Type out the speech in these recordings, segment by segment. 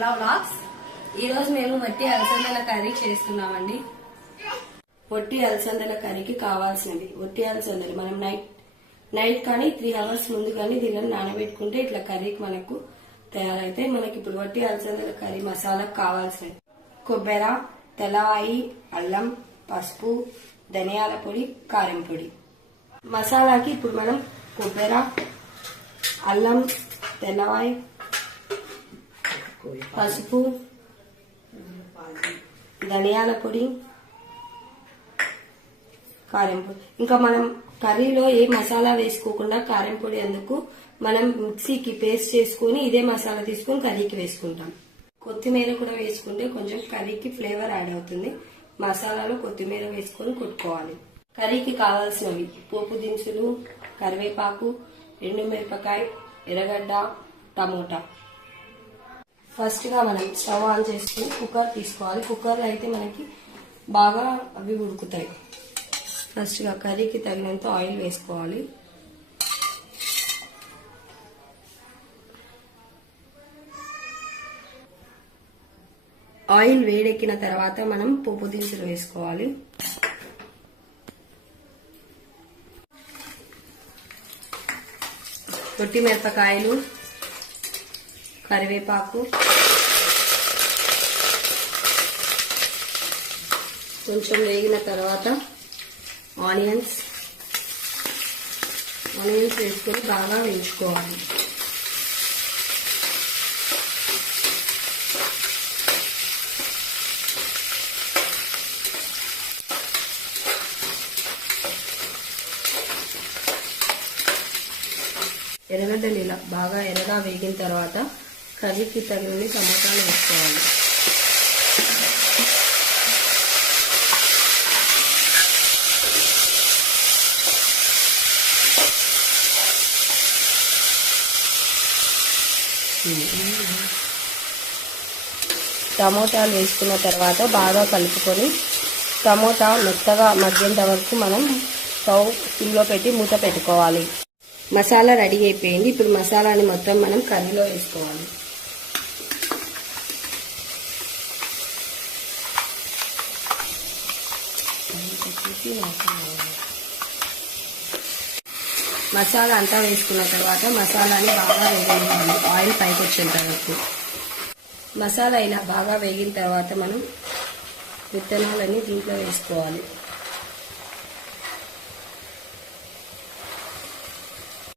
వెన్నెల vlogs. ఈ రోజు మేము వట్టి అలసందల కర్రీ చేస్తున్నామండి. వట్టి అలసందల కర్రీకి కావాల్సినవి వట్టి అలసందలు మనం నైట్ కానీ 3 hours ముందు కానీ దీనిని నానబెట్టుకుంటే ఇట్లా కర్రీకి మనకు తయారైతే మనకి ఇప్పుడు వట్టి అలసందల కర్రీ మసాలాకు కావాల్సినవి కొబ్బెర, తెల్లవాయి, అల్లం, పసుపు, ధనియాల పొడి, కారం పొడి. మసాలాకి ఇప్పుడు మనం కొబ్బెర, అల్లం, తెల్లవాయి, పసుపు, ధనియాల పొడి, కారం పొడి. ఇంకా మనం కర్రీలో ఏ మసాలా వేసుకోకుండా కారం పొడి ఎందుకు మనం మిక్సీకి పేస్ట్ చేసుకుని ఇదే మసాలా తీసుకుని కర్రీకి వేసుకుంటాం. కొత్తిమీర కూడా వేసుకుంటే కొంచెం కర్రీకి ఫ్లేవర్ యాడ్ అవుతుంది. మసాలాలో కొత్తిమీర వేసుకొని కొట్టుకోవాలి. కర్రీకి కావాల్సినవి పోపు దినుసులు, కరివేపాకు, ఎండుమిరపకాయ, ఎర్రగడ్డ, టమోటా. ఫస్ట్ గా మనం స్టవ్ ఆన్ చేసుకుని కుక్కర్ తీసుకోవాలి. కుక్కర్లో అయితే మనకి బాగా అవి ఉడుకుతాయి. ఫస్ట్ గా కర్రీకి తగినంత ఆయిల్ వేసుకోవాలి. ఆయిల్ వేడెక్కిన తర్వాత మనం పోపు దినుసులు వేసుకోవాలి. పొట్టి మిరపకాయలు, కరివేపాకు, కొంచెం వేగిన తర్వాత ఆనియన్స్ వేసుకొని బాగా వేయించుకోవాలి. ఎర్రగడ్డలు ఇలా బాగా ఎర్రగా వేగిన తర్వాత కర్రీకి తగిన టమాటాలు వేసుకోవాలి. టమోటాలు వేసుకున్న తర్వాత బాగా కలుపుకొని టమోటా మెత్తగా మగ్గేంత వరకు మనం స్టవ్ సిమ్లో పెట్టి మూత పెట్టుకోవాలి. మసాలా రెడీ అయిపోయింది. ఇప్పుడు మసాలాని మొత్తం మనం కర్రీలో వేసుకోవాలి. మసాలా అంతా వేసుకున్న తర్వాత మసాలాని బాగా వేగనివ్వాలి. ఆయిల్ పైకి వచ్చేంత వరకు. మసాలా ఇలా బాగా వేగిన తర్వాత మనం విత్తనాలన్నీ దీంట్లో వేసుకోవాలి.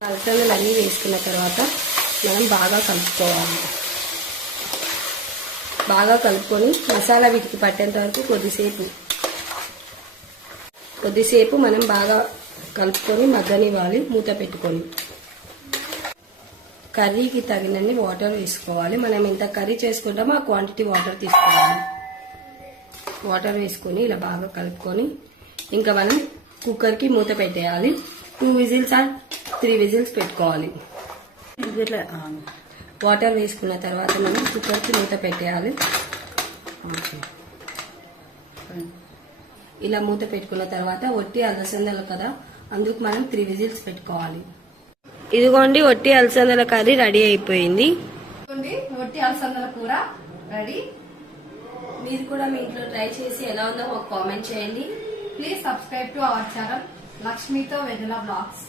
అలసందలన్నీ వేసుకున్న తర్వాత మనం బాగా కలుపుకోవాలి. బాగా కలుపుకొని మసాలా వీటికి పట్టేంత వరకు కొద్దిసేపు మనం బాగా కలుపుకొని మగ్గనివ్వాలి. మూత పెట్టుకొని కర్రీకి తగినన్ని వాటర్ వేసుకోవాలి. మనం ఎంత కర్రీ చేసుకుంటామో ఆ క్వాంటిటీ వాటర్ తీసుకోవాలి. వాటర్ వేసుకొని ఇలా బాగా కలుపుకొని ఇంకా మనం కుక్కర్కి మూత పెట్టేయాలి. 2 whistles ఆర్ 3 whistles పెట్టుకోవాలి. వాటర్ వేసుకున్న తర్వాత మనం కుక్కర్కి మూత పెట్టేయాలి. ఇలా మూత పెట్టుకున్న తర్వాత వట్టి అలసందలు కదా, అందుకు మనం 3 whistles పెట్టుకోవాలి. ఇదిగోండి వట్టి అలసందల కర్రీ రెడీ అయిపోయింది. వట్టి అలసందల కూర రెడీ. మీరు కూడా మీ ఇంట్లో ట్రై చేసి ఎలా ఉందో ఒక కామెంట్ చేయండి. Please subscribe to our channel లక్ష్మితో వెన్నెల వ్లాగ్స్.